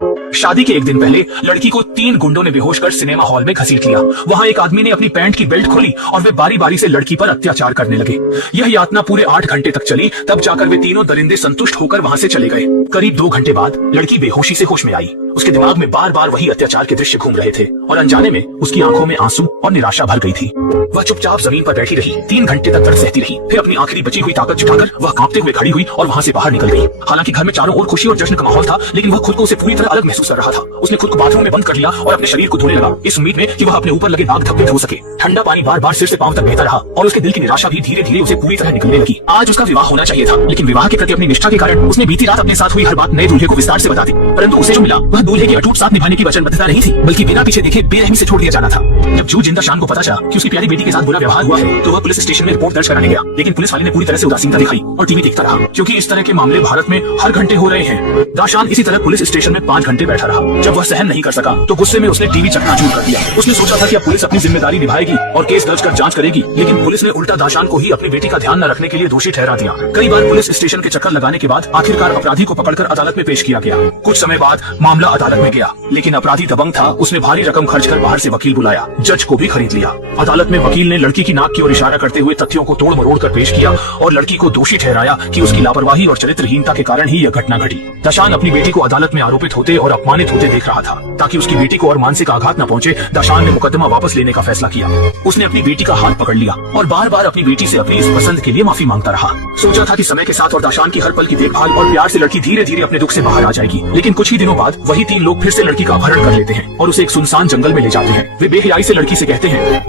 शादी के एक दिन पहले लड़की को 3 गुंडों ने बेहोश कर सिनेमा हॉल में घसीट लिया। वहाँ एक आदमी ने अपनी पैंट की बेल्ट खोली और वे बारी बारी से लड़की पर अत्याचार करने लगे। यह यातना पूरे 8 घंटे तक चली, तब जाकर वे तीनों दरिंदे संतुष्ट होकर वहाँ से चले गए। करीब 2 घंटे बाद लड़की बेहोशी से होश में आई। उसके दिमाग में बार बार वही अत्याचार के दृश्य घूम रहे थे और अनजाने में उसकी आंखों में आंसू और निराशा भर गई थी। वह चुपचाप जमीन पर बैठी रही, 3 घंटे तक दर्द सहती रही। फिर अपनी आखिरी बची हुई ताकत जुटाकर वह कांपते हुए खड़ी हुई और वहाँ से बाहर निकल गई। हालांकि घर में चारों ओर खुशी और जश्न का माहौल था, लेकिन वह खुद को उसे पूरी तरह अलग महसूस कर रहा था। उसने खुद को बाथरूम में बंद कर लिया और अपने शरीर को धोने लगा, इस उम्मीद में कि वह अपने ऊपर लगे दाग धब्बे धो सके। ठंडा पानी बार बार सिर से पांव तक बहता रहा और उसके दिल की निराशा भी धीरे धीरे उसे पूरी तरह निकलने लगी। आज उसका विवाह होना चाहिए था, लेकिन विवाह के प्रति अपनी निष्ठा के कारण उसने बीती रात अपने साथ हुई हर बात नए दूल्हे को विस्तार से बता दी। परंतु उसे जो मिला वह दूल्हे की अटूट साथ निभाने की वचनबद्धता नहीं थी, बल्कि बिना पीछे देखे बेरहमी से छोड़ दिया जाना था। जब जू जिंदा शान को पता चला कि उसकी प्यारी बेटी के साथ बुरा व्यवहार हुआ है, तो वह पुलिस स्टेशन में रिपोर्ट दर्ज कराने गया। लेकिन पुलिस वाले ने पूरी तरह से उदासीनता दिखाई और टीवी देखता रहा, क्योंकि इस तरह के मामले भारत में हर घंटे हो रहे हैं। दाशान इसी तरह पुलिस स्टेशन में 5 घंटे बैठा रहा। जब वह सहन नहीं कर सका तो गुस्से में उसने टीवी चकनाचूर कर दिया। उसने सोचा था कि अब पुलिस अपनी जिम्मेदारी निभाएगी और केस दर्ज कर जांच करेगी, लेकिन पुलिस ने उल्टा दाशान को ही अपनी बेटी का ध्यान न रखने के लिए दोषी ठहरा दिया। कई बार पुलिस स्टेशन के चक्कर लगाने के बाद आखिरकार अपराधी को पकड़कर अदालत में पेश किया गया। कुछ समय बाद मामला अदालत में गया, लेकिन अपराधी दबंग था। उसने भारी रकम खर्च कर बाहर से वकील बुलाया, जज को भी खरीद लिया। अदालत में वकील ने लड़की की नाक की ओर इशारा करते हुए तथ्यों को तोड़ मरोड़ कर पेश किया और लड़की को दोषी ठहराया कि उसकी लापरवाही और चरित्रहीनता के कारण ही यह घटना घटी। दाशान अपनी बेटी को अदालत में आरोपित होते और अपमानित होते देख रहा था। ताकि उसकी बेटी को और मानसिक आघात न पहुंचे, दाशान ने मुकदमा वापस लेने का फैसला किया। उसने अपनी बेटी का हाथ पकड़ लिया और बार बार अपनी बेटी से अपनी इस पसंद के लिए माफी मांगता रहा। सोचा था कि समय के साथ और दाशान की हर पल की देखभाल और प्यार से लड़की धीरे धीरे अपने दुख से बाहर आ जाएगी। लेकिन कुछ ही दिनों बाद वही 3 लोग फिर से लड़की का अपहरण कर लेते हैं और उसे एक सुनसान जंगल में ले जाते हैं। वे बेहयाई से लड़की से कहते हैं।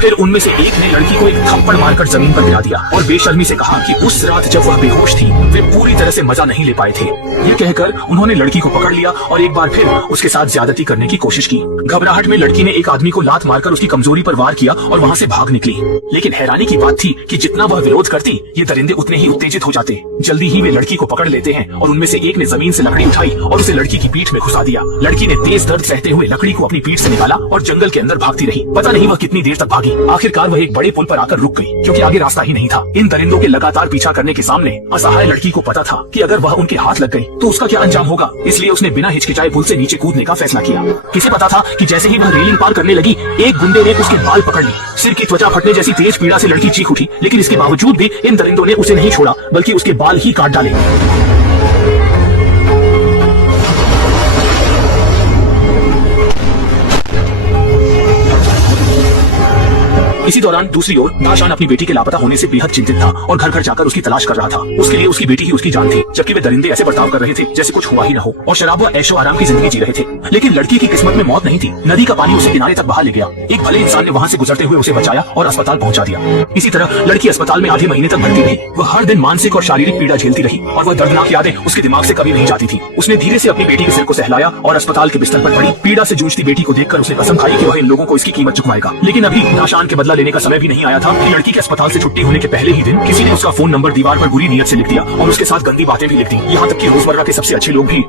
फिर उनमें से एक ने लड़की को एक थप्पड़ मारकर जमीन पर गिरा दिया और बेशर्मी से कहा कि उस रात जब वह बेहोश थी वे पूरी तरह से मजा नहीं ले पाए थे। ये कहकर उन्होंने लड़की को पकड़ लिया और एक बार फिर उसके साथ ज्यादती करने की कोशिश की। घबराहट में लड़की ने एक आदमी को लात मारकर उसकी कमजोरी पर वार किया और वहाँ से भाग निकली। लेकिन हैरानी की बात थी कि जितना वह विरोध करती, ये दरिंदे उतने ही उत्तेजित हो जाते। जल्दी ही वे लड़की को पकड़ लेते हैं और उनमें से एक ने जमीन से लकड़ी उठाई और उसे लड़की की पीठ में घुसा दिया। लड़की ने तेज दर्द सहते हुए लकड़ी को अपनी पीठ से निकाला और जंगल के अंदर भागती रही। पता नहीं वह कितनी देर तक भागी। आखिरकार वह एक बड़े पुल पर आकर रुक गई, क्योंकि आगे रास्ता ही नहीं था। इन दरिंदों के लगातार पीछा करने के सामने असहाय लड़की को पता था कि अगर वह उनके हाथ लग गई तो उसका क्या अंजाम होगा। इसलिए उसने बिना हिचकिचाए पुल से नीचे कूदने का फैसला किया। किसे पता था कि जैसे ही वह रेलिंग पार करने लगी, एक गुंडे ने उसके बाल पकड़ ली। सिर की त्वचा फटने जैसी तेज पीड़ा से लड़की चीख उठी, लेकिन इसके बावजूद भी इन दरिंदों ने उसे नहीं छोड़ा, बल्कि उसके बाल ही काट डाले। इसी दौरान दूसरी ओर दाशान अपनी बेटी के लापता होने से बेहद चिंतित था और घर घर जाकर उसकी तलाश कर रहा था। उसके लिए उसकी बेटी ही उसकी जान थी, जबकि वे दरिंदे ऐसे बर्ताव कर रहे थे जैसे कुछ हुआ ही न हो और शराब व ऐशो आराम की जिंदगी जी रहे थे। लेकिन लड़की की किस्मत में मौत नहीं थी। नदी का पानी उसे किनारे तक बहा ले गया। एक भले इंसान ने वहाँ से गुजरते हुए उसे बचाया और अस्पताल पहुँचा दिया। इसी तरह लड़की अस्पताल में आधे महीने तक भर्ती रही। वह हर दिन मानसिक और शारीरिक पीड़ा झेलती रही और वह दर्दनाक यादें उसके दिमाग से कभी नहीं जाती थी। उसने धीरे से अपनी बेटी के सिर को सहलाया और अस्पताल के बिस्तर पर पड़ी। पीड़ा से जूझती बेटी को देखकर उसने कसम खाई कि वह इन लोगों को इसकी कीमत चुकाएगा। लेकिन अभी दाशान के बदला लेने का समय भी नहीं आया था कि लड़की के अस्पताल से छुट्टी होने के पहले ही दिन किसी ने उसका फोन नंबर दीवार पर बुरी नीयत से लिख दिया और उसके साथ गंदी बातें भी लिख दी। यहाँ तक कि रोजमर्रा के सबसे अच्छे लोग भी